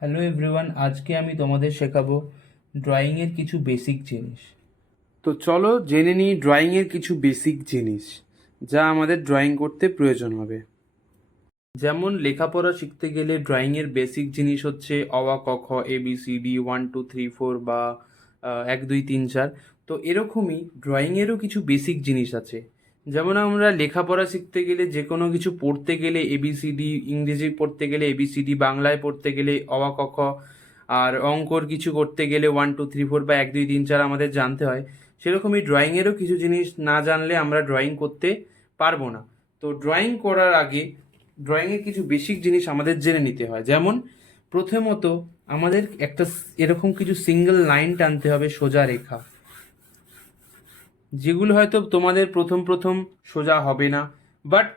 Hello everyone, আজকে আমি তোমাদের শেখাবো ড্রয়িংয়ের কিছু বেসিক জিনিস। তো চলো জেনে নিই ড্রয়িংয়ের কিছু বেসিক জিনিস যা আমাদের ড্রয়িং করতে প্রয়োজন হবে। যেমন লেখাপড়া শিখতে গেলে ড্রয়িংয়ের বেসিক জিনিস হচ্ছে অ আ ক খ ABCD 1 2 3 4 বা 1 2 3 4। তো এরকমই ড্রয়িংয়েরও কিছু বেসিক জিনিস আছে। যেমন আমরা লেখাপড়া শিখতে গেলে যে কোনো কিছু পড়তে গেলে ABCD, ইংরেজি পড়তে গেলে ABCD, বাংলায় পড়তে গেলে অ আ ক খ, আর অঙ্কর কিছু করতে গেলে 1 2 3 4 বা 1 2 3 4 আমাদের জানতে হয়। সেরকমই ড্রয়িংয়েরও কিছু জিনিস না জানলে আমরা ড্রয়িং করতে পারবো না। তো ড্রয়িং করার আগে ড্রয়িংয়ের কিছু বেসিক জিনিস আমাদের জেনে নিতে হয়। যেমন প্রথমত আমাদের একটা এরকম কিছু সিঙ্গেল লাইন টানতে হবে, সোজা রেখা, যেগুলো হয়তো তোমাদের প্রথম প্রথম সোজা হবে না, বাট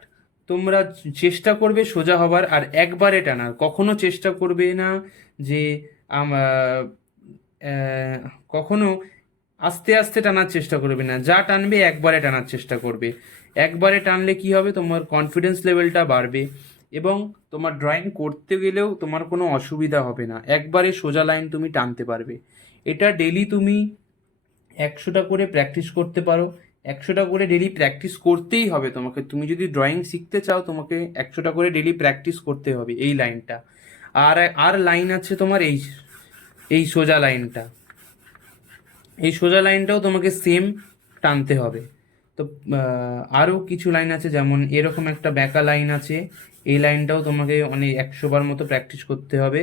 তোমরা চেষ্টা করবে সোজা হবার আর একবারে টানার। কখনো চেষ্টা করবে না যে কখনো আস্তে আস্তে টানার চেষ্টা করবে না, যা টানবে একবারে টানার চেষ্টা করবে। একবারে টানলে কি হবে, তোমার কনফিডেন্স লেভেলটা বাড়বে এবং তোমার ড্রয়িং করতে গেলেও তোমার কোনো অসুবিধা হবে না, একবারে সোজা লাইন তুমি টানতে পারবে। এটা ডেলি তুমি 100টা করে প্র্যাকটিস করতে পারো। 100টা করে ডেলি প্র্যাকটিস করতেই হবে তোমাকে। তুমি যদি ড্রয়িং শিখতে চাও তোমাকে 100টা করে ডেলি প্র্যাকটিস করতে হবে এই লাইনটা। আর আর লাইন আছে তোমার এই এই সোজা লাইনটা। এই সোজা লাইনটাও তোমাকে সেম টানতে হবে। তো আরও কিছু লাইন আছে, যেমন এরকম একটা ব্যাকা লাইন আছে, এই লাইনটাও তোমাকে অনেক 100বার মতো প্র্যাকটিস করতে হবে।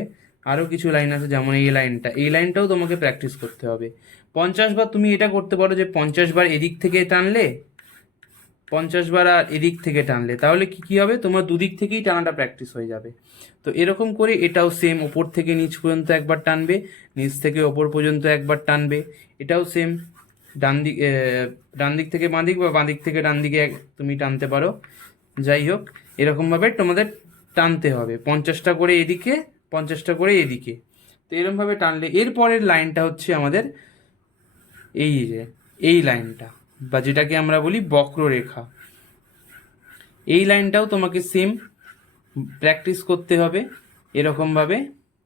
আরও কিছু লাইন আছে যেমন এই লাইনটাও তোমাকে প্র্যাকটিস করতে হবে 50বার। তুমি এটা করতে পারো যে 50বার এদিক থেকে টানলে, 50বার আর এদিক থেকে টানলে, তাহলে কি কি হবে, তোমার দুদিক থেকেই টানাটা প্র্যাকটিস হয়ে যাবে। তো এরকম করে এটাও সেম, ওপর থেকে নিচ পর্যন্ত একবার টানবে, নিচ থেকে ওপর পর্যন্ত একবার টানবে। এটাও সেম, ডান দিক থেকে বাঁ দিক বা বাঁ দিক থেকে ডান দিকে তুমি টানতে পারো। যাই হোক, এরকমভাবে তোমাদের টানতে হবে 50টা করে এদিকে, 50টা করে এদিকে। তো এরকমভাবে টানলে এরপরের লাইনটা হচ্ছে আমাদের এই যে এই লাইনটা, বা যেটাকে আমরা বলি বক্ররেখা। এই লাইনটাও তোমাকে সেম প্র্যাকটিস করতে হবে এরকমভাবে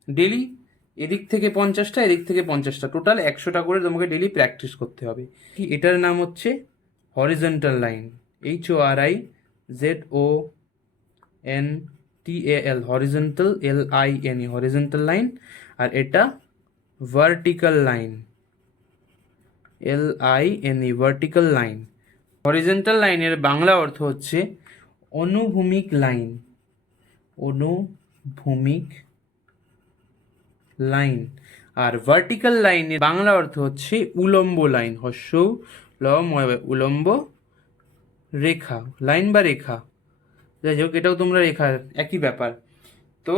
ডেলি। এদিক থেকে 50টা, এদিক থেকে 50টা, টোটাল 100টা করে তোমাকে ডেলি প্র্যাকটিস করতে হবে। কি এটার নাম হচ্ছে horizontal line, HORIZONTAL, horizontal, LINE, horizontal line. আর এটা vertical line, LINE, vertical line. Horizontal লাইনের বাংলা অর্থ হচ্ছে অনুভূমিক লাইন, অনুভূমিক লাইন। আর ভার্টিক্যাল লাইনের বাংলা অর্থ হচ্ছে উলম্ব লাইন, উলম্ব রেখা, লাইন বা রেখা। যাই হোক, এটাও তোমরা রেখা, একই ব্যাপার। তো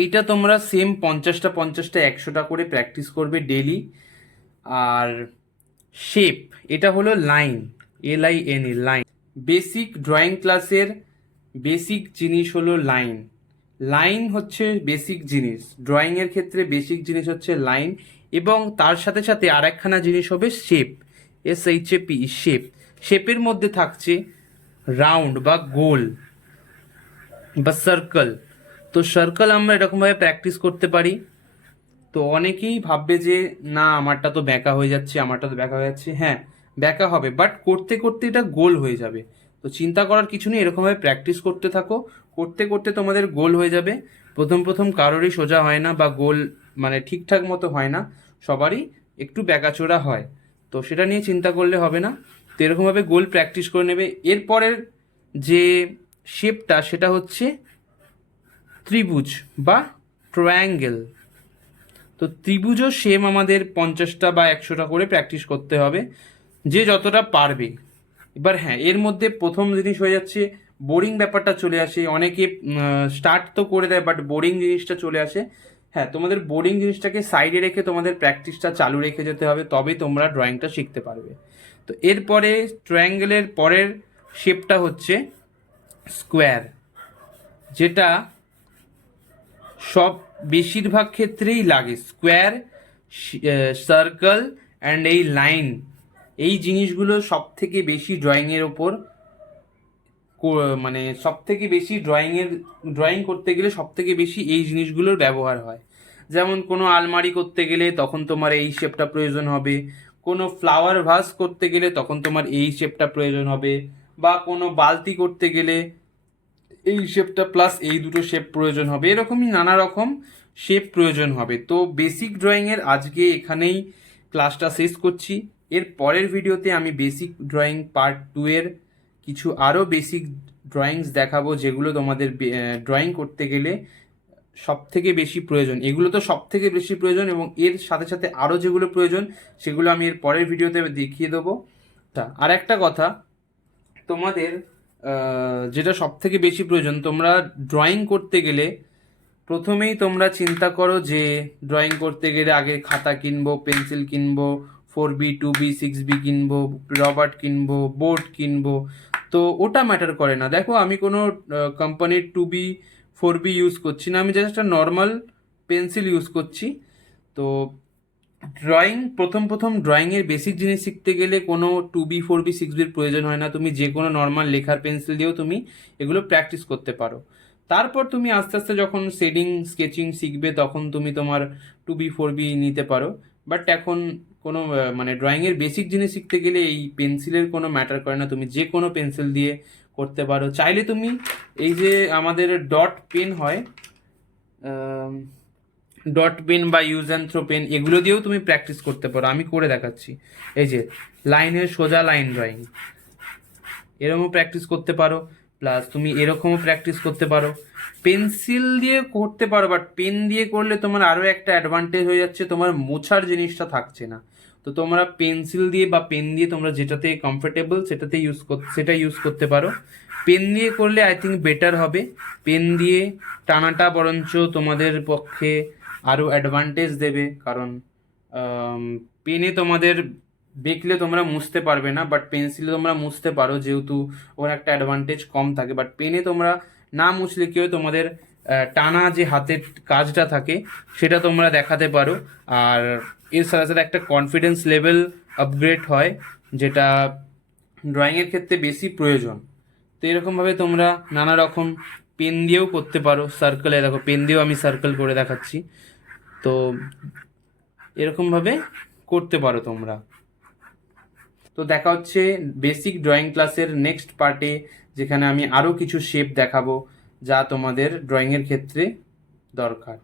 এইটা তোমরা সেম 50টা 50টা 100টা করে প্র্যাকটিস করবে ডেলি। আর শেপ, এটা হলো line, LINE, line. Basic drawing ক্লাসের বেসিক জিনিস হলো লাইন। লাইন হচ্ছে বেসিক জিনিস, ড্রয়িংয়ের ক্ষেত্রে বেসিক জিনিস হচ্ছে লাইন। এবং তার সাথে সাথে আর একখানা জিনিস হবে শেপ, SHAP, শেপ। শেপের মধ্যে থাকছে রাউন্ড বা গোল বা সার্কেল। তো সার্কেল আমরা এরকমভাবে প্র্যাকটিস করতে পারি। তো অনেকেই ভাববে যে না আমারটা তো ব্যাকা হয়ে যাচ্ছে, আমারটা তো ব্যাকা হয়ে যাচ্ছে। হ্যাঁ, ব্যাকা হবে, বাট করতে করতে এটা গোল হয়ে যাবে। তো চিন্তা করার কিছু নেই, এরকমভাবে প্র্যাকটিস করতে থাকো, করতে করতে তোমাদের গোল হয়ে যাবে। প্রথম প্রথম কারোরই সোজা হয় না বা গোল মানে ঠিকঠাক মতো হয় না, সবারই একটু ব্যাকাচোরা হয়। তো সেটা নিয়ে চিন্তা করলে হবে না। তো এরকমভাবে গোল প্র্যাকটিস করে নেবে। এরপরের যে শেপটা সেটা হচ্ছে ত্রিভুজ বা ট্রায়াঙ্গেল। তো ত্রিভুজও সেম আমাদের 50টা বা 100টা করে প্র্যাকটিস করতে হবে, যে যতটা পারবে। এবার হ্যাঁ, এর মধ্যে প্রথম জিনিস হয়ে যাচ্ছে বোরিং ব্যাপারটা চলে আসে। অনেকে স্টার্ট তো করে দেয়, বাট বোরিং জিনিসটা চলে আসে। হ্যাঁ, তোমাদের বোরিং জিনিসটাকে সাইডে রেখে তোমাদের প্র্যাকটিসটা চালু রেখে যেতে হবে, তবেই তোমরা ড্রয়িংটা শিখতে পারবে। তো এরপরে ট্রায়াঙ্গেলের পরের শেপটা হচ্ছে স্কোয়ার, যেটা সব বেশিরভাগ ক্ষেত্রেই লাগে। স্কোয়ার, সার্কেল অ্যান্ড এই লাইন, এই জিনিসগুলো সব থেকে বেশি ড্রয়িংয়ের ওপর মানে সব থেকে বেশি ড্রয়িং করতে গেলে সব থেকে বেশি এই জিনিসগুলোর ব্যবহার হয়। যেমন কোনো আলমারি করতে গেলে তখন তোমার এই শেপটা প্রয়োজন হবে, কোনো ফ্লাওয়ার ভাস করতে গেলে তখন তোমার এই শেপটা প্রয়োজন হবে, বা কোনো বালতি করতে গেলে এই শেপটা প্লাস এই দুটো শেপ প্রয়োজন হবে, এরকমই নানা রকম শেপ প্রয়োজন হবে। তো বেসিক ড্রয়িংয়ের আজকে এখানেই ক্লাসটা শেষ করছি। এর পরের ভিডিওতে আমি বেসিক ড্রয়িং পার্ট 2 এর কিছু আরও বেসিক ড্রয়িংস দেখাবো, যেগুলো তোমাদের ড্রয়িং করতে গেলে সব থেকে বেশি প্রয়োজন। এগুলো তো সব থেকে বেশি প্রয়োজন, এবং এর সাথে সাথে আরও যেগুলো প্রয়োজন সেগুলো আমি এর পরের ভিডিওতে দেখিয়ে দেবো। আর একটা কথা, তোমাদের যেটা সব থেকে বেশি প্রয়োজন, তোমরা ড্রয়িং করতে গেলে প্রথমেই তোমরা চিন্তা করো যে ড্রয়িং করতে গেলে আগে খাতা কিনবো, পেন্সিল কিনবো, 4B 2B 6B কিনবো, রবার্ট কিনবো, বোর্ড কিনবো। তো ওটা ম্যাটার করে না। দেখো, আমি কোনো কোম্পানির 2B 4B ইউজ করছি না, আমি জাস্ট একটা নর্মাল পেন্সিল ইউজ করছি। তো প্রথম ড্রয়িংয়ের বেসিক জিনিস শিখতে গেলে কোনো 2B 4B 6Bর প্রয়োজন হয় না। তুমি যে কোনো নর্মাল লেখার পেন্সিল দিয়েও তুমি এগুলো প্র্যাকটিস করতে পারো। তারপর তুমি আস্তে আস্তে যখন শেডিং স্কেচিং শিখবে তখন তুমি তোমার 2B 4B নিতে পারো। বাট এখন কোনো মানে ড্রয়িংয়ের বেসিক জিনিস শিখতে গেলে এই পেন্সিলের কোনো ম্যাটার করে না, তুমি যে কোনো পেন্সিল দিয়ে করতে পারো। চাইলে তুমি এই যে আমাদের ডট পেন হয়, ডট পেন বা ইউজ অ্যান্ড থ্রো পেন, এগুলো দিয়েও তুমি প্র্যাকটিস করতে পারো। আমি করে দেখাচ্ছি। এই যে লাইনের সোজা লাইন ড্রয়িং, এরকমও প্র্যাকটিস করতে পারো, প্লাস তুমি এরকমও প্র্যাকটিস করতে পারো। পেন্সিল দিয়ে করতে পারো, বাট পেন দিয়ে করলে তোমার আরও একটা অ্যাডভান্টেজ হয়ে যাচ্ছে, তোমার মোছার জিনিসটা থাকছে না। তো তোমরা পেন্সিল দিয়ে বা পেন দিয়ে তোমরা যেটাতে কমফোর্টেবল সেটা ইউজ করতে পারো। পেন দিয়ে করলে আই থিঙ্ক বেটার হবে। পেন দিয়ে টানাটা বরঞ্চ তোমাদের পক্ষে আরও অ্যাডভান্টেজ দেবে, কারণ পেনে তোমাদের দেখলে তোমরা মুছতে পারবে না, বাট পেন্সিলে তোমরা মুছতে পারো, যেহেতু ওর একটা অ্যাডভান্টেজ কম থাকে। বাট পেনে তোমরা না মুছলে কেউ তোমাদের টানা যে হাতের কাজটা থাকে সেটা তোমরা দেখাতে পারো। আর এর সাথে সাথে একটা কনফিডেন্স লেভেল আপগ্রেড হয়, যেটা ড্রয়িংয়ের ক্ষেত্রে বেশি প্রয়োজন। তো এরকমভাবে তোমরা নানা রকম পেন দিয়েও করতে পারো। সার্কেলে দেখো, পেন দিয়েও আমি সার্কেল করে দেখাচ্ছি। তো এরকমভাবে করতে পারো তোমরা। তো দেখা হচ্ছে বেসিক ড্রয়িং ক্লাসের নেক্সট পার্টে, যেখানে আমি আরও কিছু শেপ দেখাবো যা তোমাদের ড্রয়িংয়ের ক্ষেত্রে দরকার।